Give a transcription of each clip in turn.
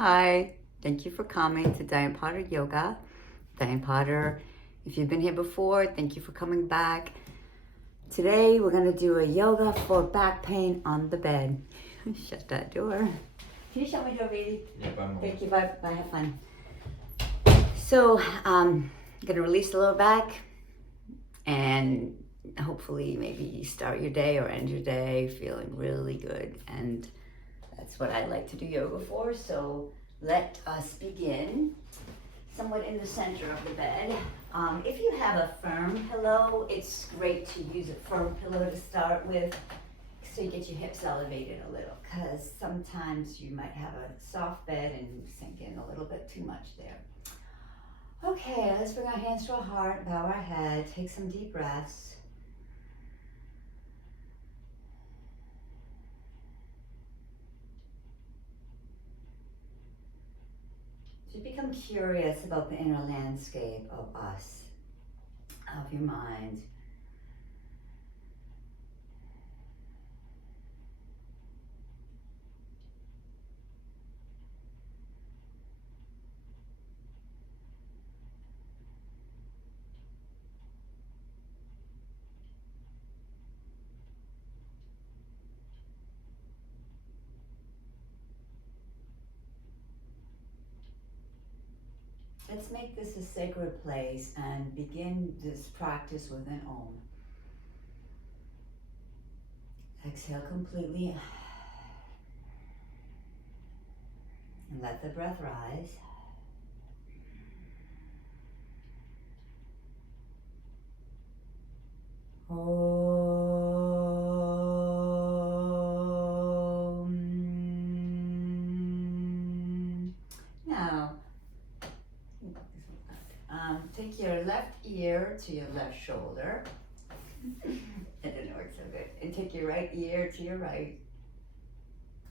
Hi, thank you for coming to Diane Potter Yoga. Diane Potter, if you've been here before, thank you for coming back. Today we're going to do a yoga for back pain on the bed. Shut that door. Can you shut my door, baby? Yep, I'm Thank you, bye, bye, have fun. So, I'm going to release the lower back and hopefully maybe start your day or end your day feeling really good. And that's what I like to do yoga for. So let us begin somewhat in the center of the bed. If you have a firm pillow, it's great to use a firm pillow to start with so you get your hips elevated a little, because sometimes you might have a soft bed and sink in a little bit too much there. Okay, let's bring our hands to our heart, bow our head, take some deep breaths. So become curious about the inner landscape of us, of your mind. Let's make this a sacred place and begin this practice with an Om. Exhale completely and let the breath rise. Om. Now, take your left ear to your left shoulder. That didn't work so good. And take your right ear to your right.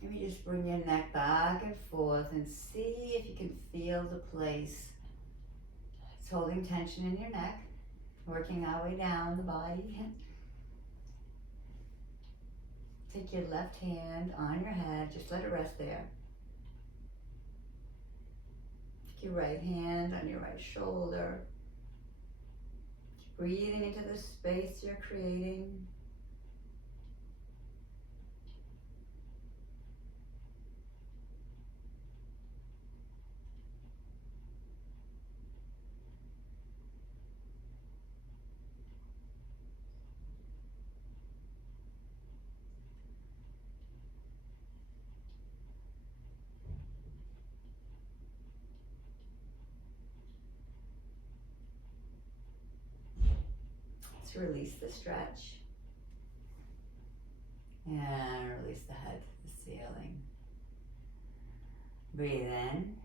Let me just bring your neck back and forth and see if you can feel the place. It's holding tension in your neck, working our way down the body. Take your left hand on your head, just let it rest there. Take your right hand on your right shoulder. Breathing into the space you're creating. Let's release the stretch. And release the head to the ceiling. Breathe in.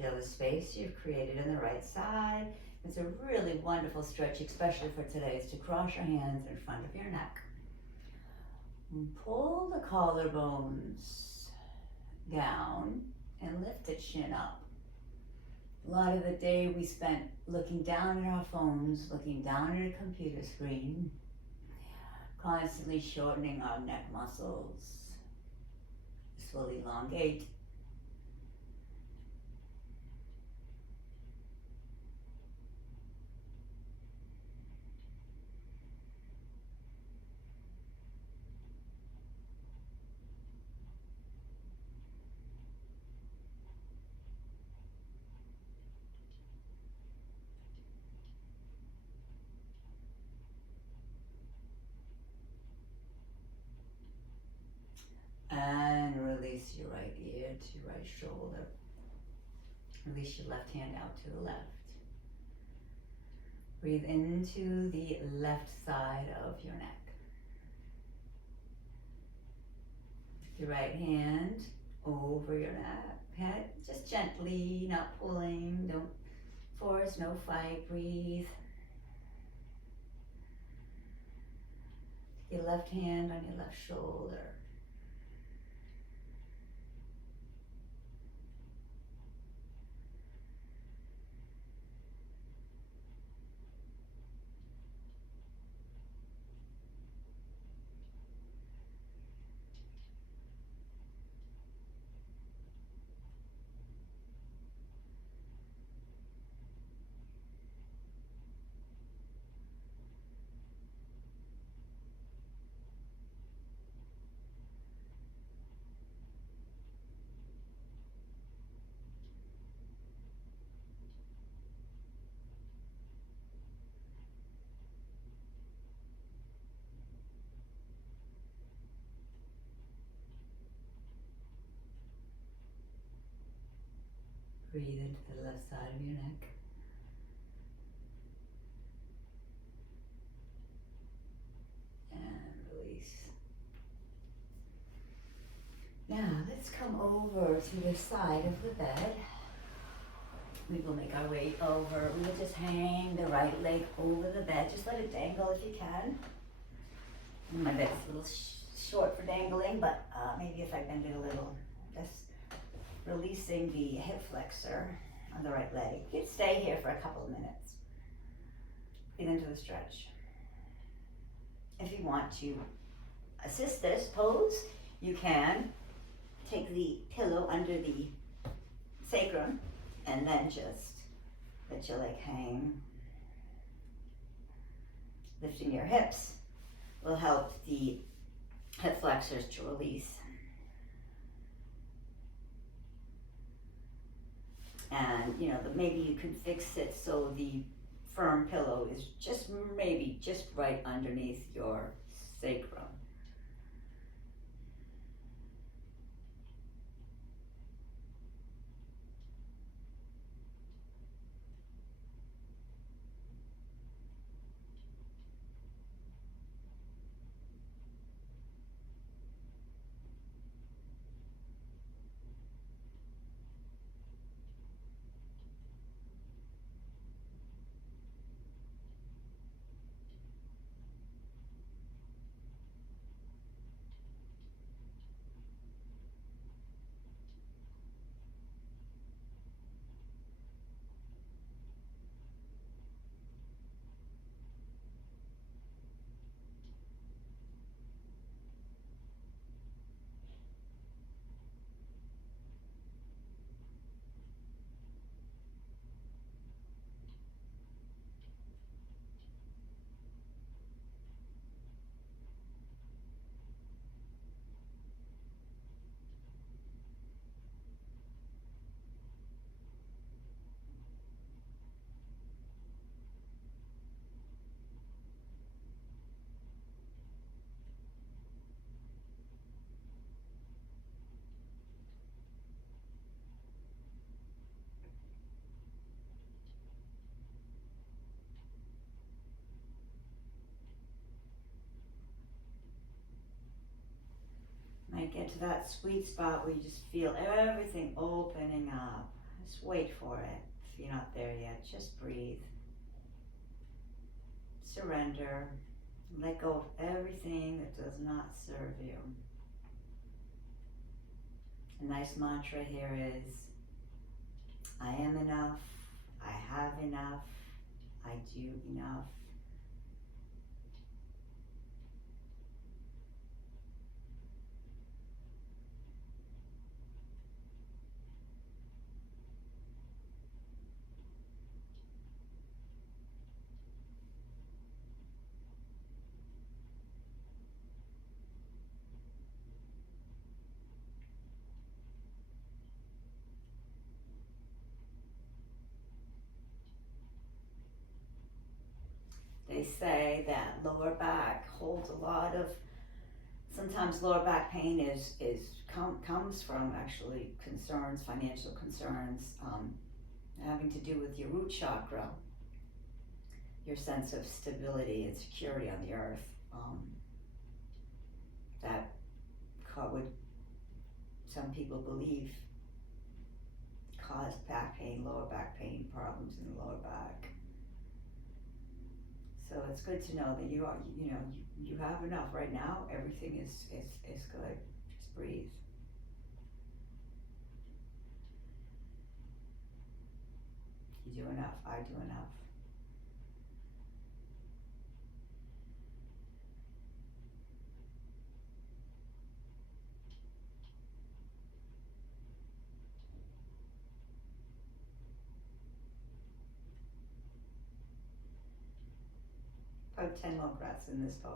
Feel the space you've created on the right side. It's a really wonderful stretch, especially for today, is to cross your hands in front of your neck. And pull the collarbones down and lift the chin up. A lot of the day we spent looking down at our phones, looking down at a computer screen, constantly shortening our neck muscles. This will elongate. And release your right ear to your right shoulder. Release your left hand out to the left. Breathe into the left side of your neck. Your right hand over your head, just gently, not pulling, don't force, no fight, breathe. Your left hand on your left shoulder. Breathe into the left side of your neck. And release. Now let's come over to the side of the bed. We will make our way over. We will just hang the right leg over the bed. Just let it dangle if you can. My bed's a little short for dangling, but maybe if I bend it a little, just releasing the hip flexor on the right leg. You can stay here for a couple of minutes. Get into the stretch. If you want to assist this pose, you can take the pillow under the sacrum and then just let your leg hang. Lifting your hips will help the hip flexors to release. And maybe you can fix it so the firm pillow is just right underneath your sacrum. Might get to that sweet spot where you just feel everything opening up. Just wait for it. If you're not there yet, just breathe. Surrender. Let go of everything that does not serve you. A nice mantra here is, I am enough, I have enough, I do enough. They say that lower back holds a lot of, sometimes lower back pain comes from actually concerns, financial concerns, having to do with your root chakra, your sense of stability and security on the earth. That would, some people believe, cause back pain, lower back pain, problems in the lower back. So it's good to know that you have enough right now. Everything is good. Just breathe. You do enough. I do enough. About 10 more breaths in this pose.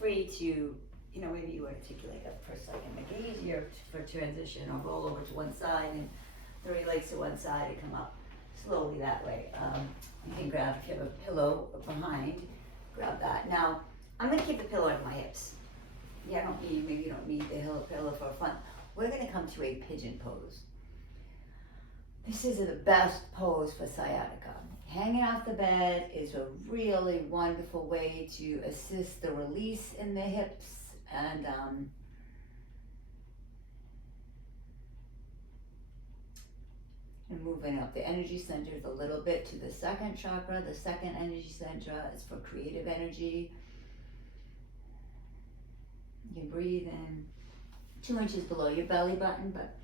free to, maybe you articulate up for a second, make it easier for transition, or roll over to one side and throw your legs to one side and come up slowly that way. You can grab, if you have a pillow behind, grab that. Now, I'm gonna keep the pillow at my hips. Yeah, maybe you don't need the pillow for fun. We're gonna come to a pigeon pose. This is the best pose for sciatica. Hanging off the bed is a really wonderful way to assist the release in the hips and moving up the energy centers a little bit to the second chakra. The second energy center is for creative energy. You can breathe in 2 inches below your belly button, but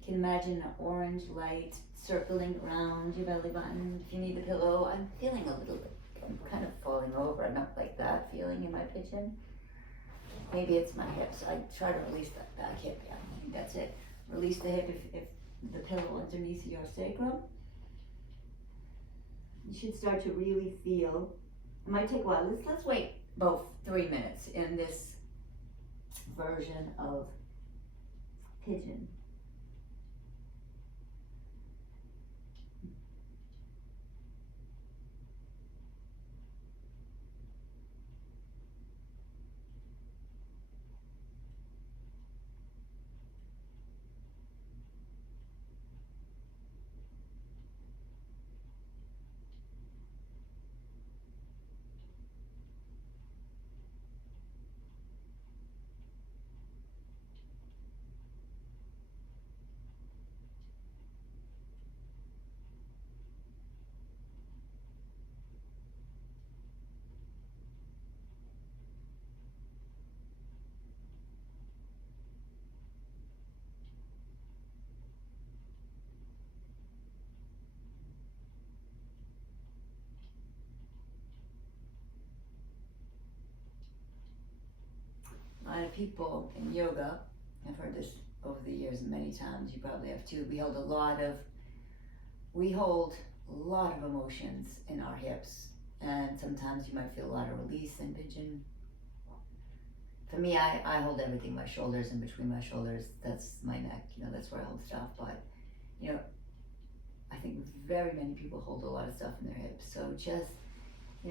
you can imagine an orange light circling around your belly button. If you need the pillow, I'm feeling a little bit, I'm kind of falling over. I'm not like that feeling in my pigeon. Maybe it's my hips. I try to release that back hip. Yeah, I think that's it. Release the hip if the pillow underneath your sacrum. You should start to really feel. It might take a while. Let's wait about 3 minutes in this version of pigeon. A lot of people in yoga, I've heard this over the years many times, you probably have too, we hold a lot of emotions in our hips, and sometimes you might feel a lot of release in pigeon. For me, I hold everything, my shoulders, and between my shoulders, that's my neck, that's where I hold stuff, but I think very many people hold a lot of stuff in their hips, so just,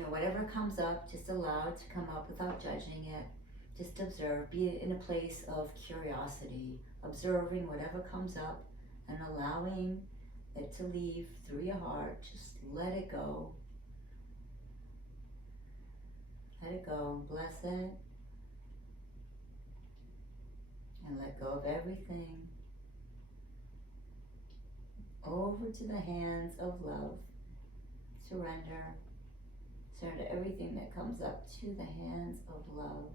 whatever comes up, just allow it to come up without judging it. Just observe, be in a place of curiosity, observing whatever comes up and allowing it to leave through your heart. Just let it go. Let it go, bless it, and let go of everything. Over to the hands of love. Surrender. Surrender everything that comes up to the hands of love.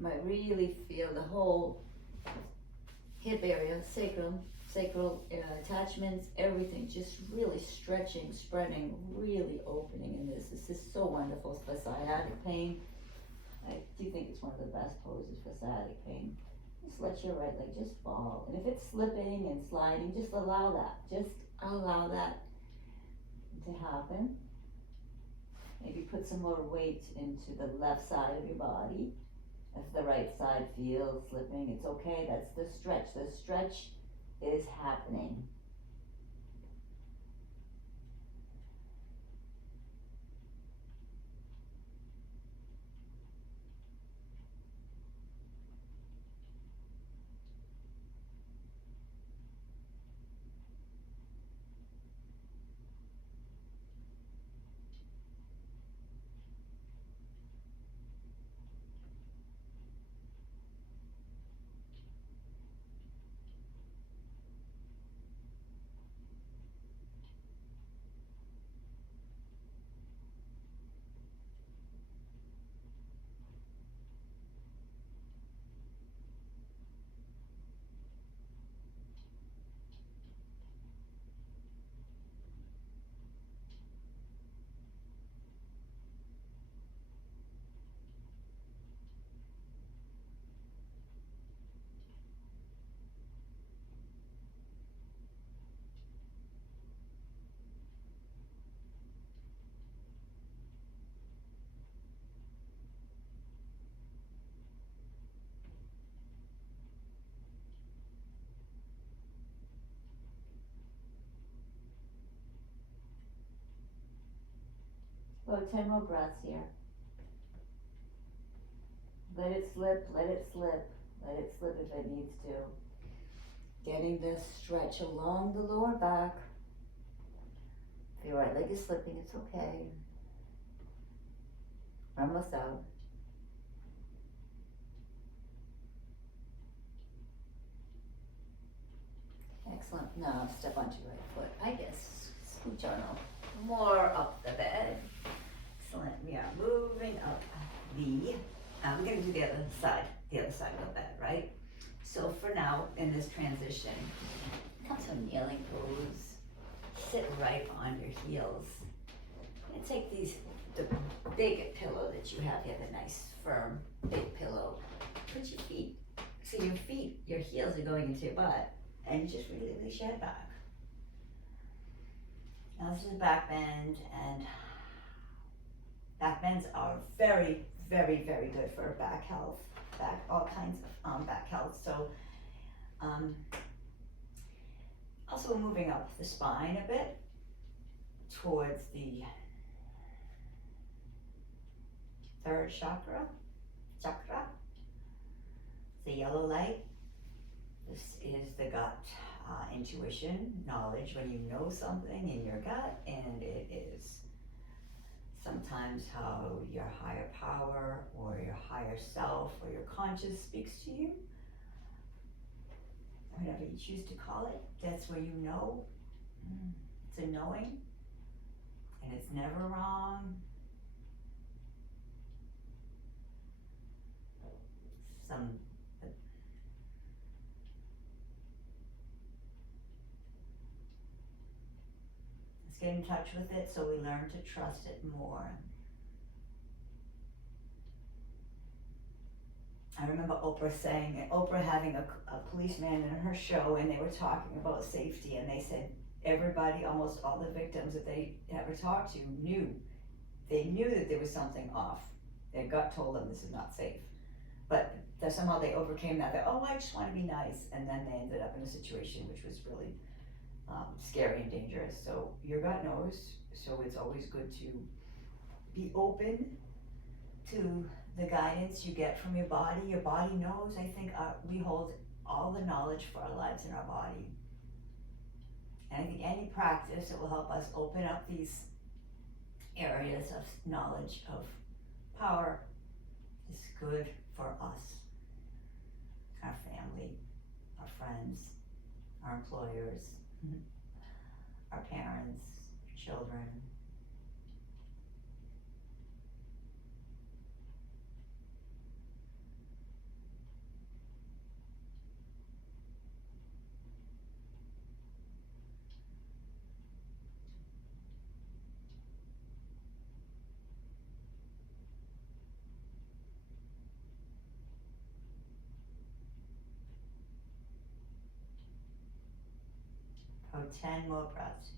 Might really feel the whole hip area, sacral attachments, everything just really stretching, spreading, really opening in this. This is so wonderful for sciatic pain. I do think it's one of the best poses for sciatic pain. Just let your right leg just fall. And if it's slipping and sliding, just allow that. Just allow that to happen. Maybe put some more weight into the left side of your body. If the right side feels slipping, it's okay. That's the stretch. The stretch is happening. About 10 more breaths here. Let it slip, let it slip, let it slip if it needs to. Getting this stretch along the lower back. If your right leg is slipping, it's okay. We're almost out. Excellent. Now step onto your right foot. I guess scooch on more up the bed. Excellent. We are moving up the. I'm going to do the other side of the bed, right? So for now, in this transition, come to a kneeling pose. Sit right on your heels. And take the big pillow that you have here, the nice, firm, big pillow. Put your feet, so your heels are going into your butt, and you just really release your head back. Now this is a back bend, and back bends are very, very, very good for back health, all kinds of back health. So, also moving up the spine a bit towards the third chakra, the yellow light. This is the gut, intuition, knowledge, when you know something in your gut, and it is sometimes how your higher power or your higher self or your conscious speaks to you, whatever you choose to call it. That's where you know. It's a knowing, and it's never wrong. Let's get in touch with it so we learn to trust it more. I remember Oprah having a policeman in her show, and they were talking about safety, and they said everybody, almost all the victims that they ever talked to knew that there was something off. Their gut told them this is not safe. But somehow they overcame that. Oh, I just want to be nice. And then they ended up in a situation which was really scary and dangerous. So your gut knows. So it's always good to be open to the guidance you get from your body. Your body knows. I think we hold all the knowledge for our lives in our body. And I think any practice that will help us open up these areas of knowledge, of power, is good for us, our family, our friends, our employers, our parents, children. Oh, 10 more breaths.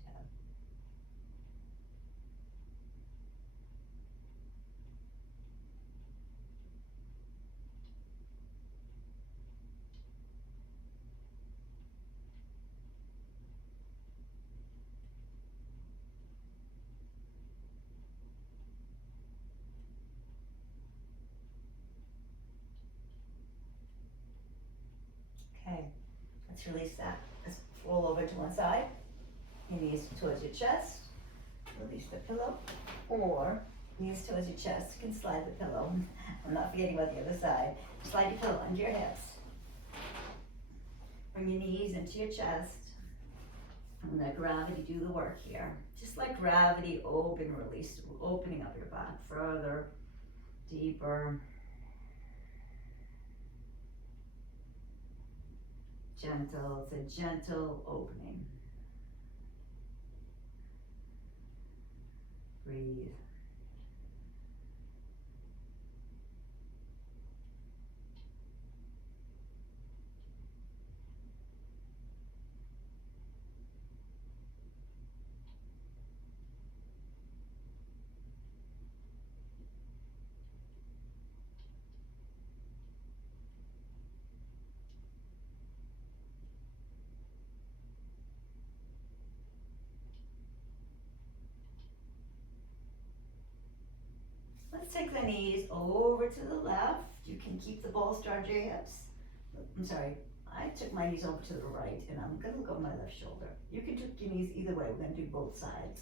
Okay, let's release that. Let's roll over to one side. Your knees towards your chest. Release the pillow. Or knees towards your chest. You can slide the pillow. I'm not forgetting about the other side. Slide your pillow under your hips. Bring your knees into your chest. And let gravity do the work here. Just let gravity open, release, opening up your back further, deeper. Gentle, it's a gentle opening. Breathe. just take the knees over to the left. You can keep the bolster under your hips. I'm sorry, I took my knees over to the right and I'm gonna look over my left shoulder. You can take your knees either way, we're gonna do both sides.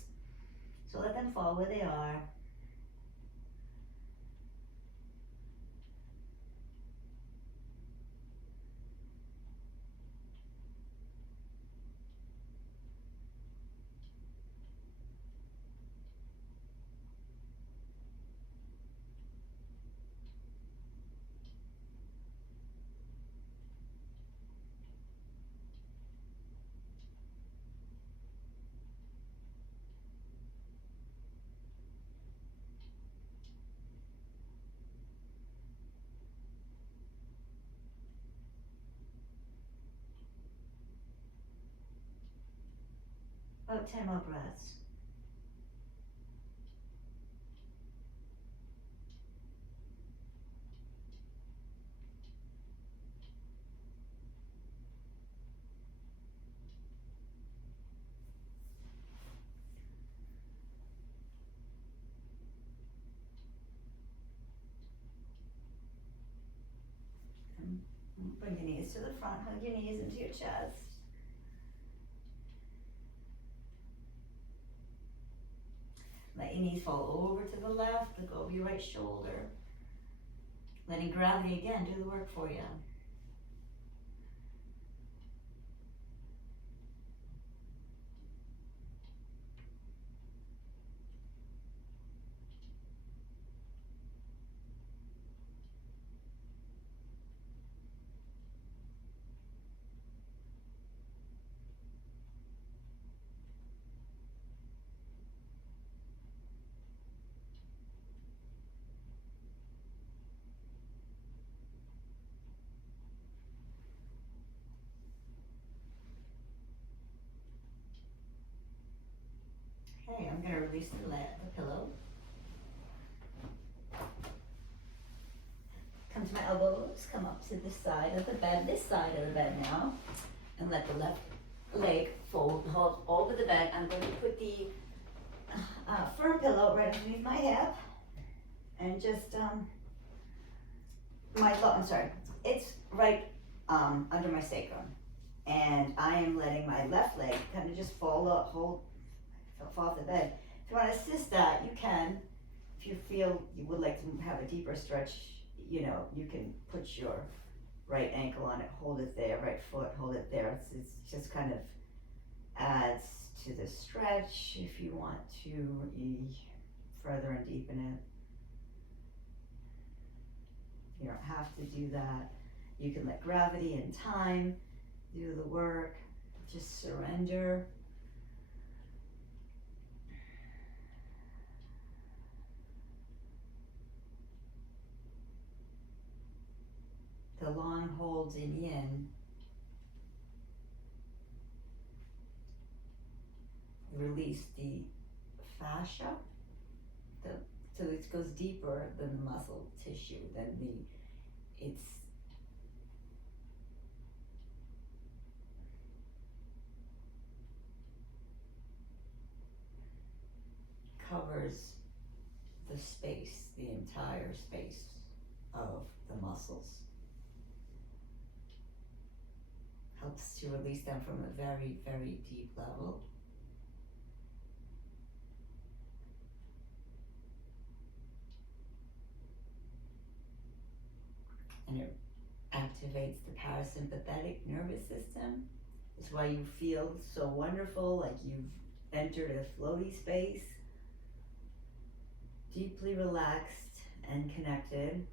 So let them fall where they are. About 10 more breaths. Bring your knees to the front, hug your knees into your chest. Let your knees fall over to the left, look over your right shoulder. Letting gravity again do the work for you. Okay, I'm gonna release the pillow. Come to my elbows, come up to the side of the bed, this side of the bed now, and let the left leg hold over the bed. I'm going to put the firm pillow right underneath my hip, and just it's right under my sacrum, and I am letting my left leg kind of just fall off the bed. If you want to assist that, you can. If you feel you would like to have a deeper stretch, you know, you can put your right ankle on it, hold it there, right foot, hold it there. It's just kind of adds to the stretch if you want to further and deepen it. You don't have to do that. You can let gravity and time do the work. Just surrender. The long holds in yin release the fascia, so it goes deeper than the muscle tissue, it's covers the space, the entire space of the muscles. Helps to release them from a very, very deep level. And it activates the parasympathetic nervous system. It's why you feel so wonderful, like you've entered a floaty space, deeply relaxed and connected,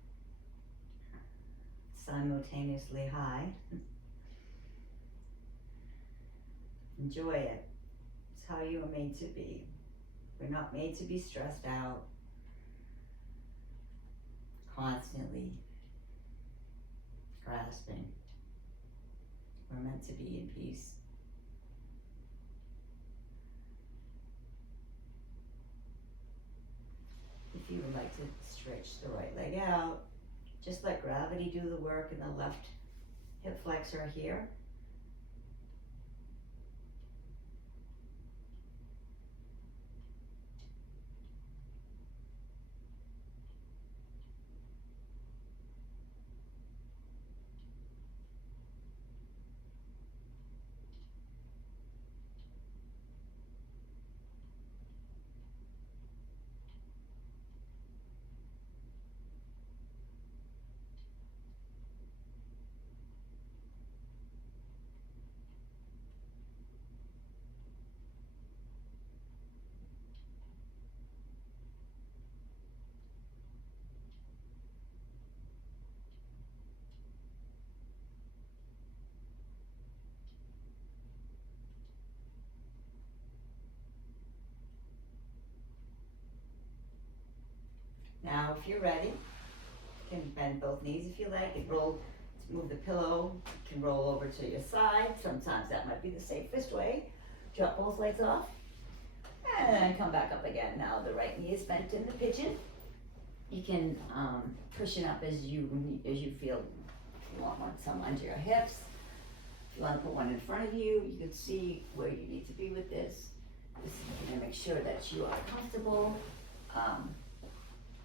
simultaneously high. Enjoy it. It's how you are made to be. We're not made to be stressed out constantly, grasping. We're meant to be in peace. If you would like to stretch the right leg out, just let gravity do the work in the left hip flexor here. Now, if you're ready, you can bend both knees if you like, and roll, move the pillow, you can roll over to your side. Sometimes that might be the safest way. Drop both legs off, and then come back up again. Now the right knee is bent in the pigeon. You can cushion up as you feel. If you want some under your hips, if you want to put one in front of you, you can see where you need to be with this. This is going to make sure that you are comfortable,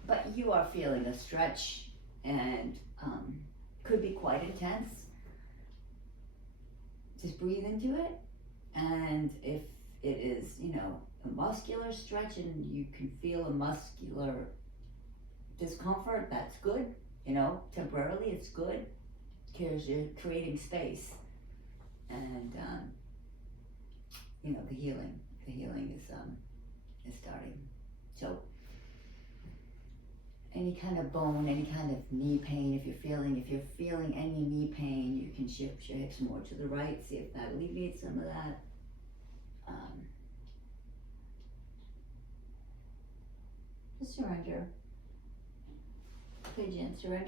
but you are feeling a stretch, and could be quite intense. Just breathe into it, and if it is, a muscular stretch and you can feel a muscular discomfort, that's good. Temporarily it's good because you're creating space, and the healing is starting. So any kind of bone, any kind of knee pain, if you're feeling any knee pain, you can shift your hips more to the right, see if that alleviates some of that. Just surrender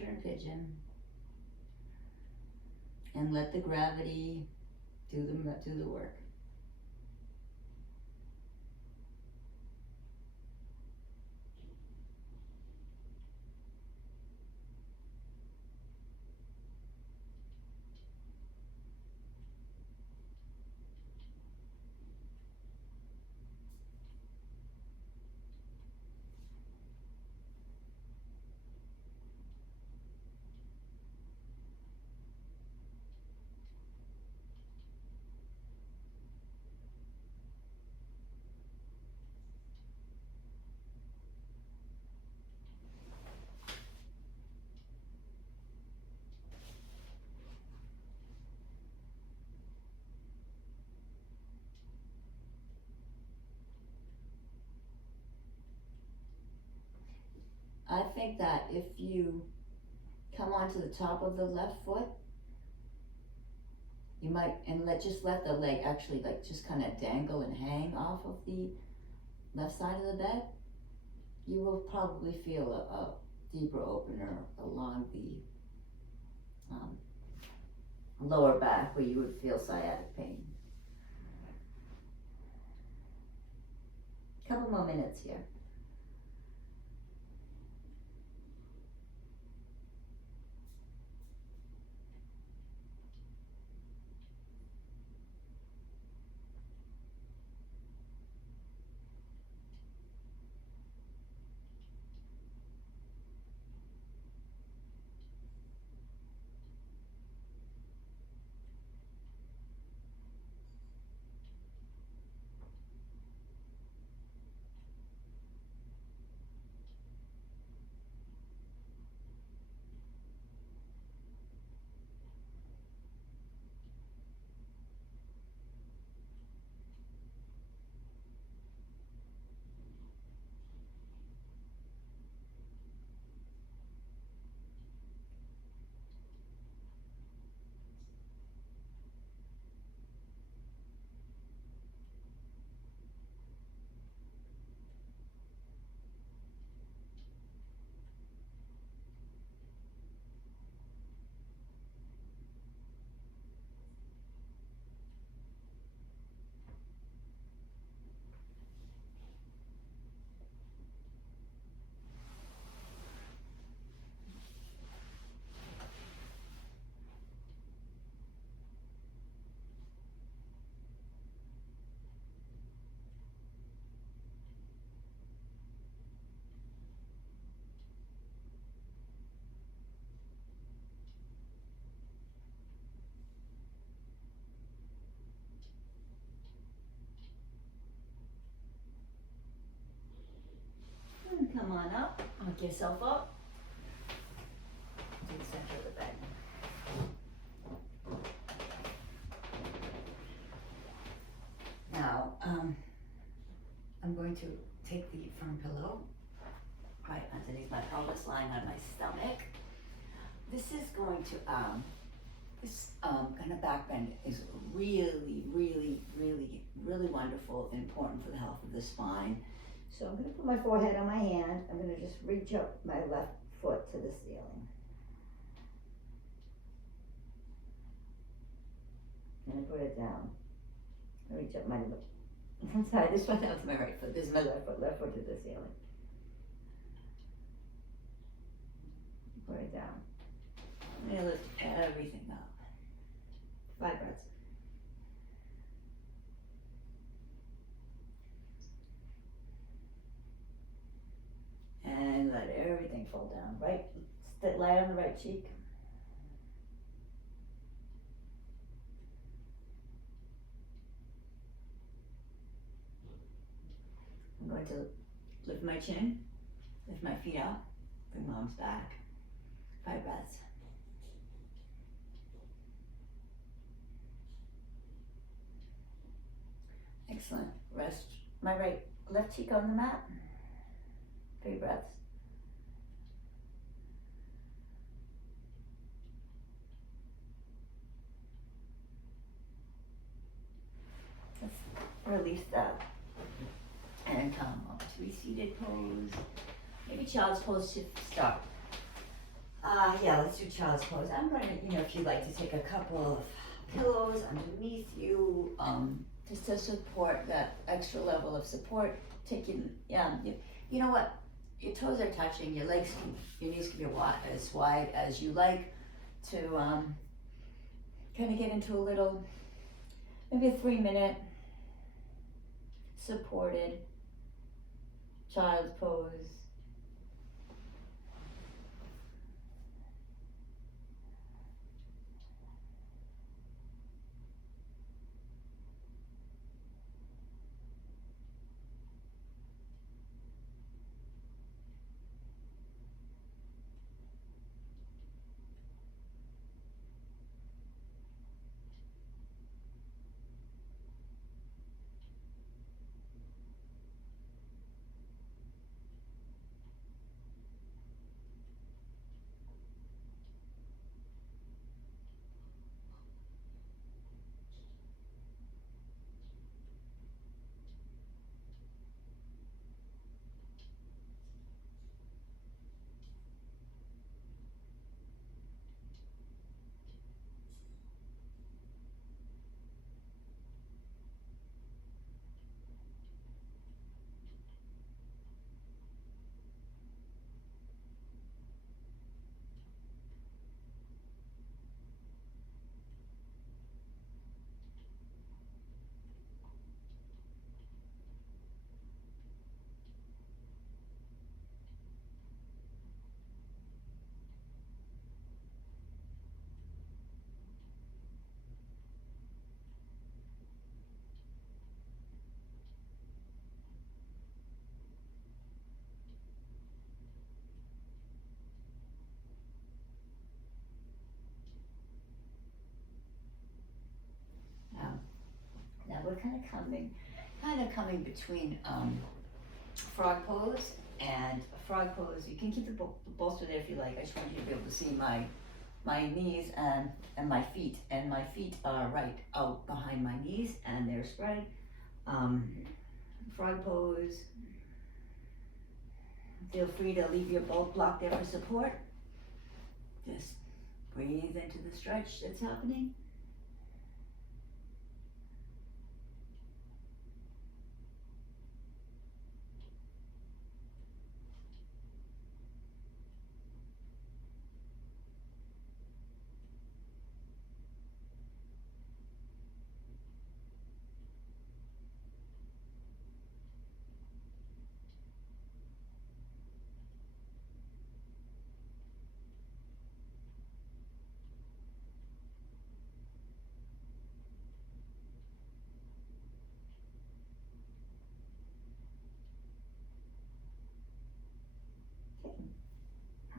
and pigeon, and let the gravity do the work. I think that if you come onto the top of the left foot, you might, and let the leg actually just kind of dangle and hang off of the left side of the bed, you will probably feel a deeper opener along the lower back where you would feel sciatic pain. Couple more minutes here. Come on up, hook yourself up to the center of the bed. Now, I'm going to take the firm pillow right underneath my pelvis, lying on my stomach. This is going to, this kind of back bend is really, really, really, really wonderful and important for the health of the spine. So I'm gonna put my forehead on my hand, I'm gonna just reach up my left foot to the ceiling. And I put it down. I reach up my I'm sorry, this one down to my right foot, this is my left foot to the ceiling. Put it down. I'm gonna lift everything up. 5 breaths. And let everything fall down, right? Lie on the right cheek. I'm going to lift my chin, lift my feet out, bring my arms back. 5 breaths. Excellent. Rest my left cheek on the mat. 3 breaths. Let's release that and come up to a seated pose. Maybe child's pose to start. Yeah, let's do child's pose. I'm going to, if you'd like to take a couple of pillows underneath you, just to support that extra level of support. You know what? Your toes are touching, your knees can be as wide as you like to kind of get into a little, maybe a 3-minute supported child's pose. Now we're kind of coming between frog pose and frog pose. You can keep the bolster there if you like. I just want you to be able to see my knees and my feet. And my feet are right out behind my knees and they're spread. Frog pose. Feel free to leave your bolt block there for support. Just breathe into the stretch that's happening.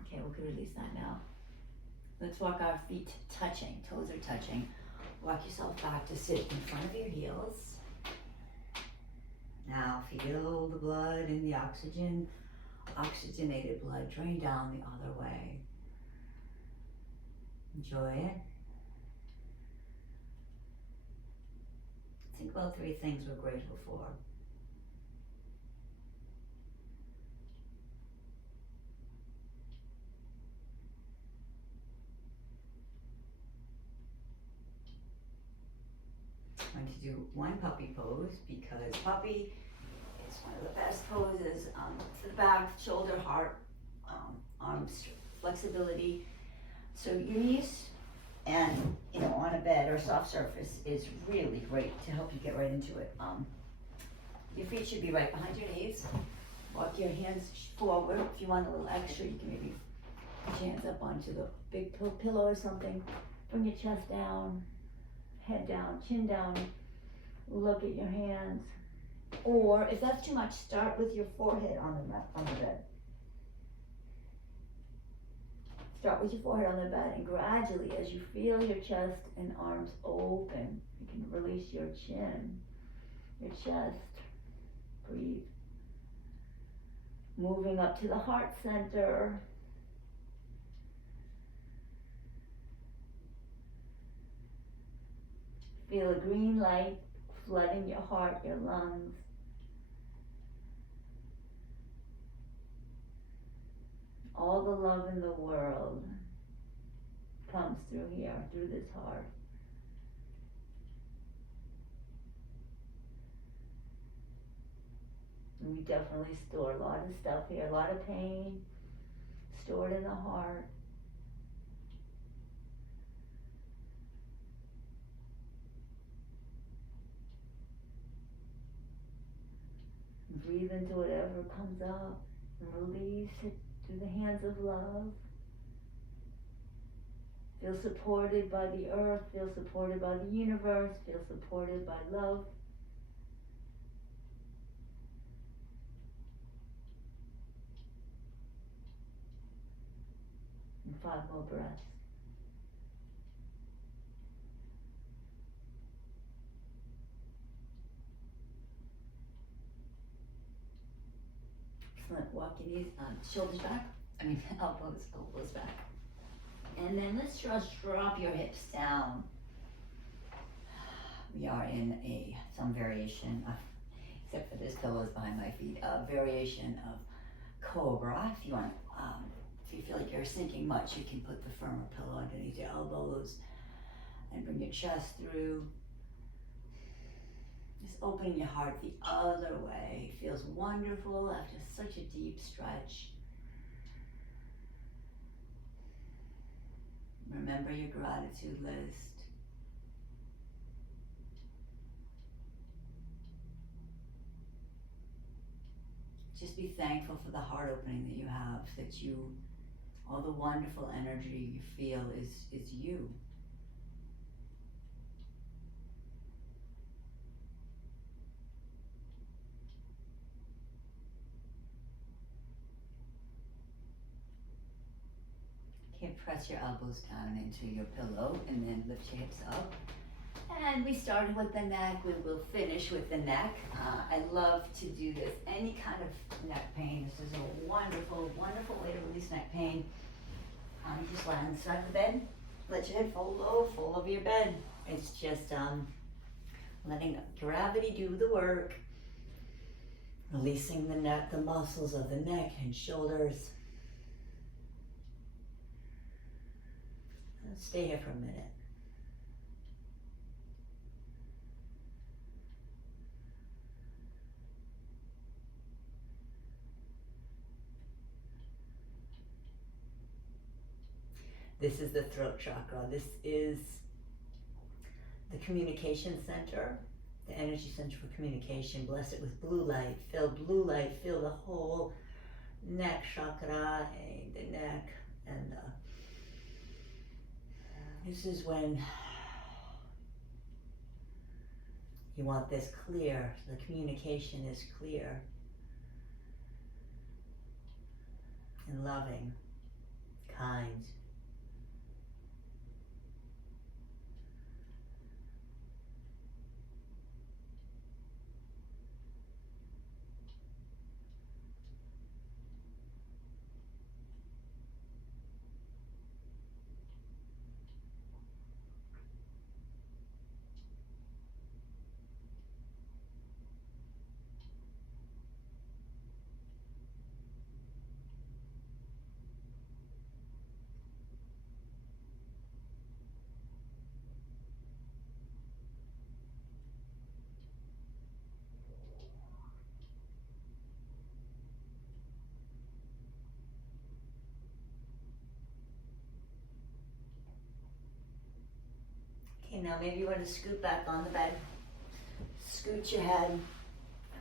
Okay, we can release that now. Let's walk our feet touching, toes are touching. Walk yourself back to sit in front of your heels. Now feel the blood and the oxygenated blood drain down the other way. Enjoy it. Think about 3 things we're grateful for. going to do one puppy pose because puppy is one of the best poses for the back, shoulder, heart, arms, flexibility. So your knees and, on a bed or soft surface is really great to help you get right into it. Your feet should be right behind your knees. Walk your hands forward. If you want a little extra, you can maybe put your hands up onto the big pillow or something. Bring your chest down, head down, chin down. Look at your hands. Or if that's too much, start with your forehead on the bed. Start with your forehead on the bed, and gradually, as you feel your chest and arms open, you can release your chin, your chest. Breathe. Moving up to the heart center. Feel a green light flooding your heart, your lungs. All the love in the world comes through here, through this heart. And we definitely store a lot of stuff here, a lot of pain stored in the heart. Breathe into whatever comes up and release it through the hands of love. Feel supported by the earth, feel supported by the universe, feel supported by love. And 5 more breaths. Excellent. Walk your knees, shoulders back. Elbows back. And then let's just drop your hips down. We are in some variation of, except for this pillow is behind my feet, a variation of cobra. If you want, if you feel like you're sinking much, you can put the firmer pillow underneath your elbows and bring your chest through. Just opening your heart the other way. It feels wonderful after such a deep stretch. Remember your gratitude list. Just be thankful for the heart opening that you have, all the wonderful energy you feel is you. Okay, press your elbows down into your pillow and then lift your hips up. And we started with the neck, we will finish with the neck. I love to do this, any kind of neck pain. This is a wonderful, wonderful way to release neck pain. You just lie on the side of the bed, let your head fold low, fold over your bed. It's just letting gravity do the work. Releasing the neck, the muscles of the neck and shoulders. Stay here for a minute. This is the throat chakra. This is the communication center, the energy center for communication. Bless it with blue light. Feel the whole neck chakra, and the neck, and this is when you want this clear. The communication is clear and loving, kind. know, maybe you want to scoot back on the bed, scoot your head,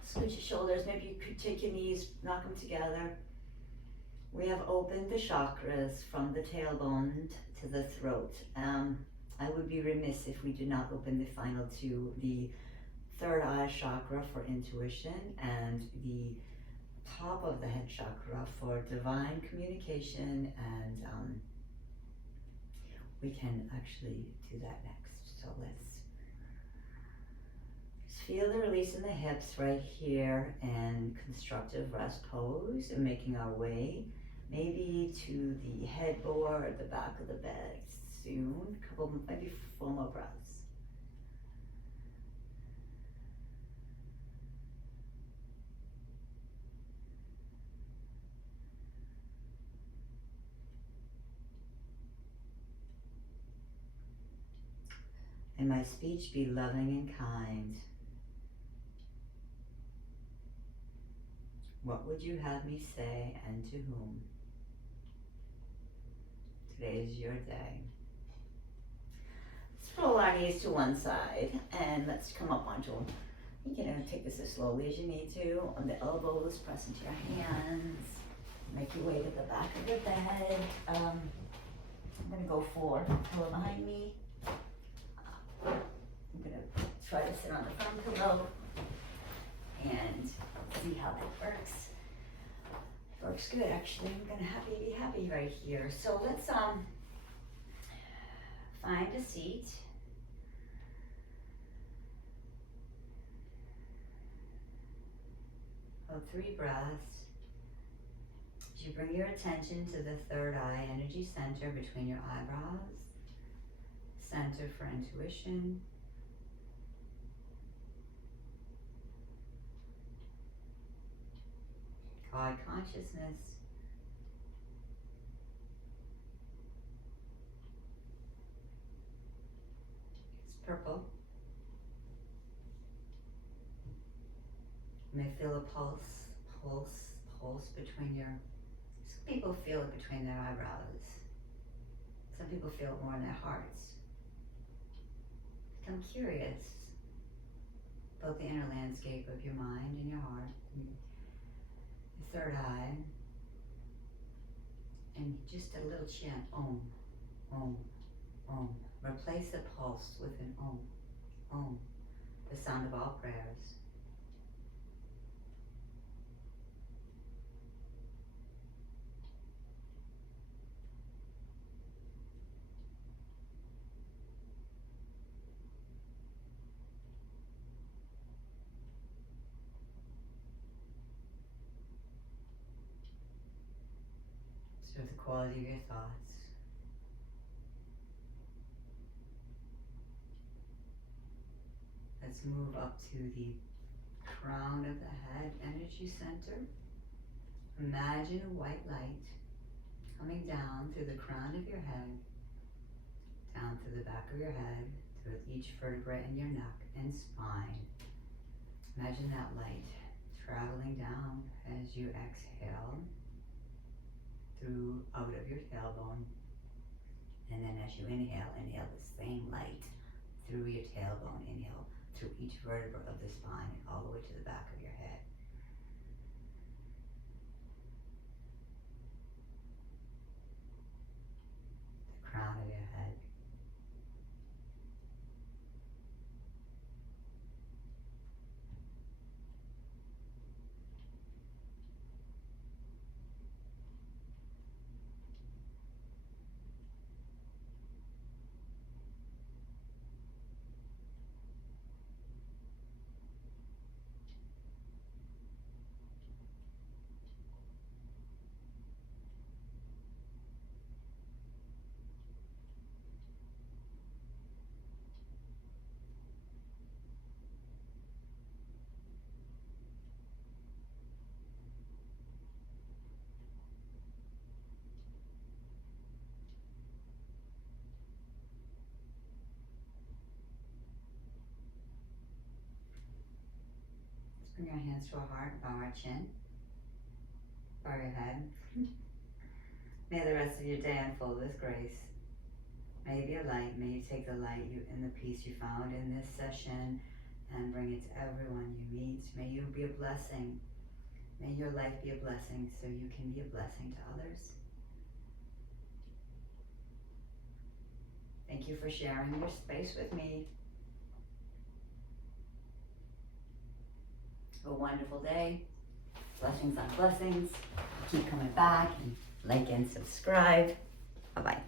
scoot your shoulders. Maybe you could take your knees, knock them together. We have opened the chakras from the tailbone to the throat. I would be remiss if we did not open the final two, the third eye chakra for intuition and the top of the head chakra for divine communication, and we can actually do that next. So let's feel the release in the hips right here and constructive rest pose, and making our way maybe to the headboard, the back of the bed soon. Maybe 4 more breaths. And my speech be loving and kind. What would you have me say, and to whom? Today is your day. Let's roll our knees to one side and let's come up onto them. You can take this as slowly as you need to. On the elbows, press into your hands. Make your way to the back of your bed. I'm gonna go for pillow behind me. I'm gonna try to sit on the front pillow and see how that works. Works good, actually. I'm gonna be happy right here. So let's find a seat. Hold 3 breaths. As you bring your attention to the third eye energy center between your eyebrows, center for intuition. God consciousness. It's purple. You may feel a pulse between your, some people feel it between their eyebrows. Some people feel it more in their hearts. Become curious about the inner landscape of your mind and your heart. The third eye, and just a little chant, Om, Om, Om. Replace the pulse with an Om, Om, the sound of all prayers. Observe the quality of your thoughts. Let's move up to the crown of the head energy center. Imagine a white light coming down through the crown of your head, down through the back of your head, through each vertebra in your neck and spine. Imagine that light traveling down as you exhale through out of your tailbone, and then as you inhale the same light through your tailbone. Inhale through each vertebra of the spine and all the way to the back of your head. The crown of your head. Bring your hands to our heart, bow our chin, bow your head. May the rest of your day unfold with grace. May you be a light. May you take the light and the peace you found in this session and bring it to everyone you meet. May you be a blessing. May your life be a blessing so you can be a blessing to others. Thank you for sharing your space with me. Have a wonderful day. Blessings on blessings. Keep coming back and like and subscribe. Bye-bye.